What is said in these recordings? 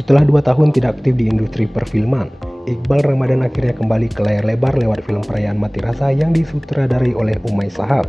Setelah 2 tahun tidak aktif di industri perfilman, Iqbal Ramadan akhirnya kembali ke layar lebar lewat film Perayaan Mati Rasa yang disutradarai oleh Umay Shahab.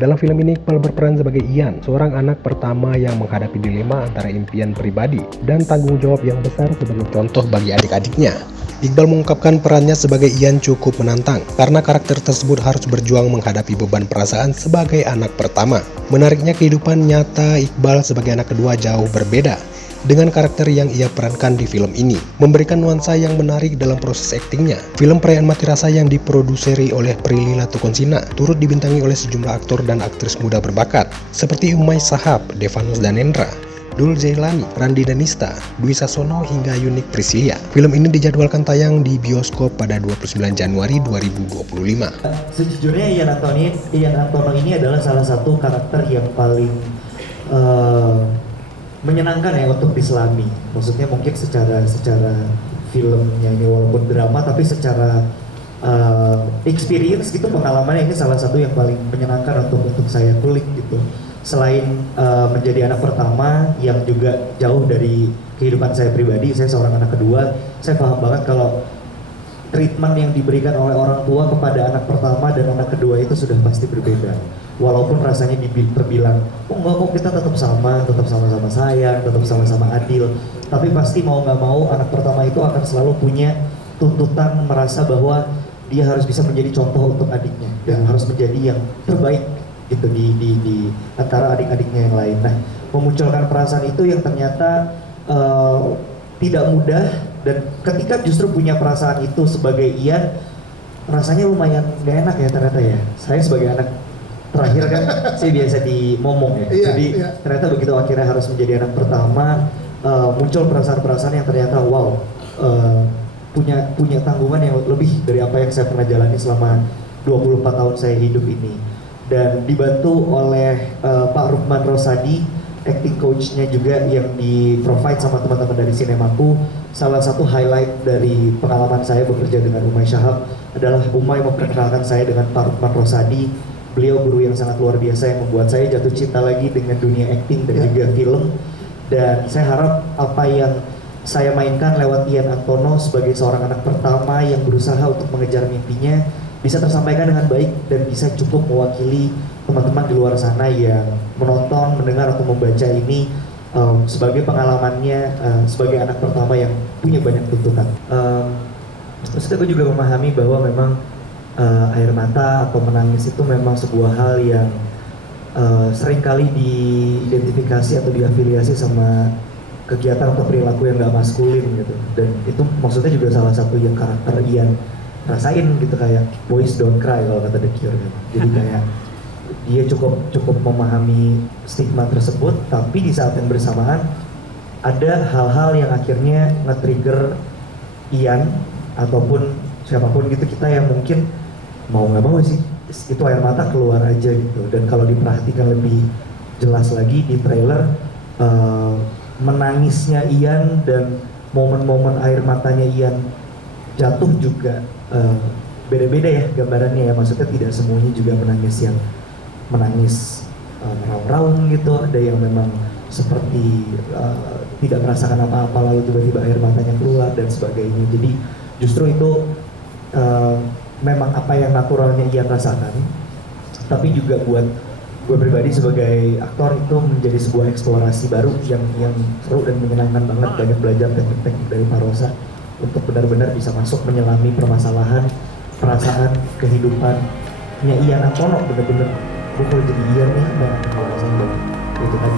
Dalam film ini Iqbal berperan sebagai Ian, seorang anak pertama yang menghadapi dilema antara impian pribadi dan tanggung jawab yang besar sebagai contoh bagi adik-adiknya. Iqbal mengungkapkan perannya sebagai Ian cukup menantang karena karakter tersebut harus berjuang menghadapi beban perasaan sebagai anak pertama. Menariknya, kehidupan nyata Iqbal sebagai anak kedua jauh berbeda dengan karakter yang ia perankan di film ini, memberikan nuansa yang menarik dalam proses aktingnya. Film Perayaan Mati Rasa yang diproduseri oleh Prilly Latuconsina turut dibintangi oleh sejumlah aktor dan aktris muda berbakat seperti Umay Shahab, Devanus Danendra, Dul Jailani, Randi Danista, Dwi Sasono hingga Yunik Priscilia. Film ini dijadwalkan tayang di bioskop pada 29 Januari 2025. Sejujurnya Ian Antono ini adalah salah satu karakter yang paling menyenangkan ya untuk diselami. Maksudnya mungkin secara filmnya ini walaupun drama, tapi secara experience gitu, pengalamannya ini salah satu yang paling menyenangkan untuk saya kulik gitu. Selain menjadi anak pertama yang juga jauh dari kehidupan saya pribadi, saya seorang anak kedua, saya paham banget kalau treatment yang diberikan oleh orang tua kepada anak pertama dan anak kedua itu sudah pasti berbeda. Walaupun rasanya terbilang, oh enggak kok, kita tetap sama-sama sayang, tetap sama-sama adil. Tapi pasti mau nggak mau anak pertama itu akan selalu punya tuntutan merasa bahwa dia harus bisa menjadi contoh untuk adiknya dan harus menjadi yang terbaik gitu di antara adik-adiknya yang lain. Nah, memunculkan perasaan itu yang ternyata tidak mudah, dan ketika justru punya perasaan itu sebagai Ian, rasanya lumayan gak enak ya ternyata ya. Saya sebagai anak terakhir kan, saya biasa dimomong ya. Jadi ternyata begitu akhirnya harus menjadi anak pertama, muncul perasaan-perasaan yang ternyata wow, punya tanggungan yang lebih dari apa yang saya pernah jalani selama 24 tahun saya hidup ini. Dan dibantu oleh Pak Rukman Rosadi, acting coach-nya juga yang di-provide sama teman-teman dari Sinemaku. Salah satu highlight dari pengalaman saya bekerja dengan Umay Shahab adalah Umay memperkenalkan saya dengan Pak Rukman Rosadi. Beliau guru yang sangat luar biasa yang membuat saya jatuh cinta lagi dengan dunia acting dan juga film. Dan saya harap apa yang saya mainkan lewat Ian Antono sebagai seorang anak pertama yang berusaha untuk mengejar mimpinya bisa tersampaikan dengan baik dan bisa cukup mewakili teman-teman di luar sana yang menonton, mendengar atau membaca ini sebagai pengalamannya sebagai anak pertama yang punya banyak tuntutan. Terus aku juga memahami bahwa memang air mata atau menangis itu memang sebuah hal yang seringkali diidentifikasi atau diafiliasi sama kegiatan atau perilaku yang gak maskulin gitu. Dan itu maksudnya juga salah satu yang karakter Ian rasain gitu, kayak boys don't cry kalau kata The Cure gitu. Jadi kayak dia cukup memahami stigma tersebut, tapi di saat yang bersamaan ada hal-hal yang akhirnya nge-trigger Ian ataupun siapapun gitu, kita yang mungkin mau nggak mau sih itu air mata keluar aja gitu. Dan kalau diperhatikan lebih jelas lagi di trailer, menangisnya Ian dan momen-momen air matanya Ian jatuh juga beda-beda ya gambarannya ya. Maksudnya tidak semuanya juga menangis yang menangis raung-raung gitu, ada yang memang seperti tidak merasakan apa-apa lalu tiba-tiba air matanya keluar dan sebagainya. Jadi justru itu memang apa yang naturalnya Ian rasakan, tapi juga buat gue pribadi sebagai aktor itu menjadi sebuah eksplorasi baru yang seru dan menyenangkan banget. Banyak belajar teknik-teknik dari Pak Rosa untuk benar-benar bisa masuk menyelami permasalahan, perasaan, kehidupannya Ian Antono. Bener-bener gue kalau jadi Ian nih banyak perasaan banget itu kan.